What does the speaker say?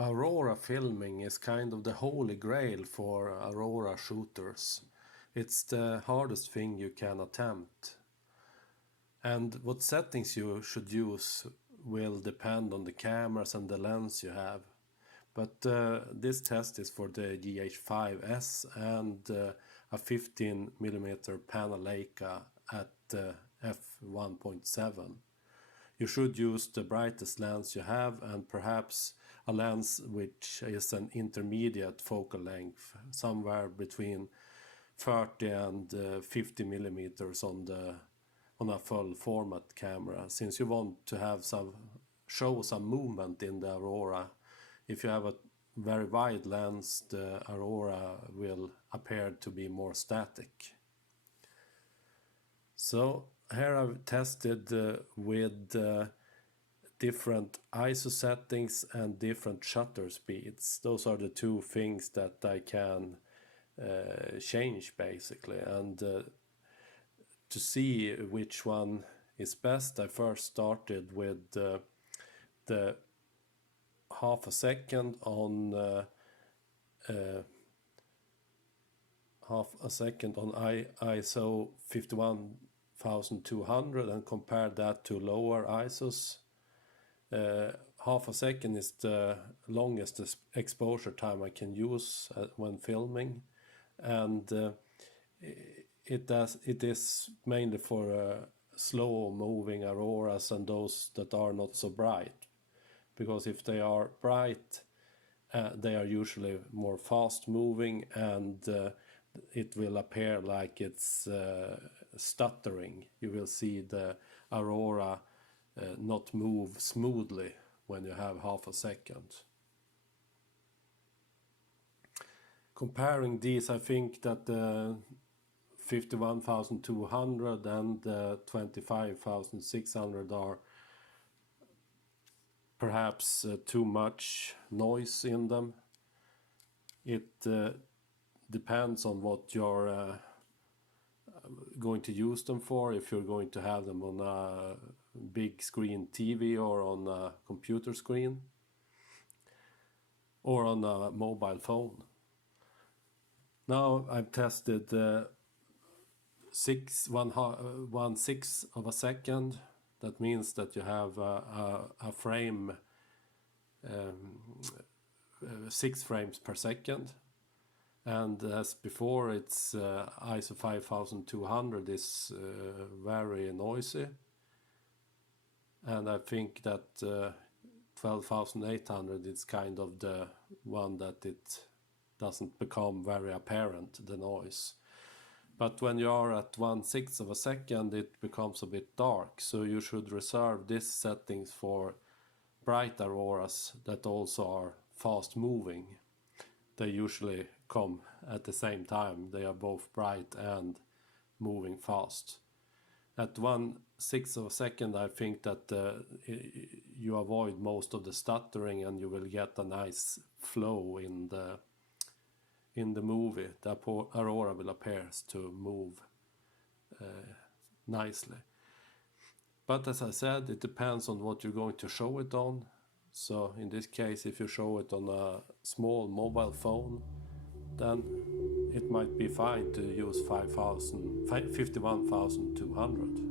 Aurora filming is kind of the holy grail for Aurora shooters. It's the hardest thing you can attempt. And what settings you should use will depend on the cameras and the lens you have. But this test is for the GH5s and a 15mm Panasonic at f1.7. You should use the brightest lens you have and perhaps a lens which is an intermediate focal length, somewhere between 30 and 50 millimeters on a full format camera, since you want to have show some movement in the Aurora. If you have a very wide lens, the Aurora will appear to be more static. So here I've tested with different ISO settings and different shutter speeds. Those are the two things that I can change basically. And to see which one is best, I first started with the half a second on ISO 51200 and compared that to lower ISOs. Half a second is the longest exposure time I can use when filming, and it is mainly for slow moving auroras and those that are not so bright, because if they are bright they are usually more fast moving and it will appear like it's stuttering. You will see the aurora not move smoothly when you have half a second. Comparing these, I think that the 51,200 and the 25,600 are perhaps too much noise in them. It depends on what you're going to use them for. If you're going to have them on a big screen TV or on a computer screen or on a mobile phone. Now I've tested 1/6 of a second. That means that you have a frame, 6 frames per second. And as before, it's ISO 5200 is very noisy. And I think that 12800 is kind of the one that it doesn't become very apparent, the noise. But when you are at 1/6 of a second, it becomes a bit dark. So you should reserve these settings for bright auroras that also are fast moving. They usually come at the same time. They are both bright and moving fast. At 1/6 of a second, I think that you avoid most of the stuttering and you will get a nice flow in the movie. The aurora will appear to move nicely. But as I said, it depends on what you're going to show it on. So in this case, if you show it on a small mobile phone, then it might be fine to use 51,200.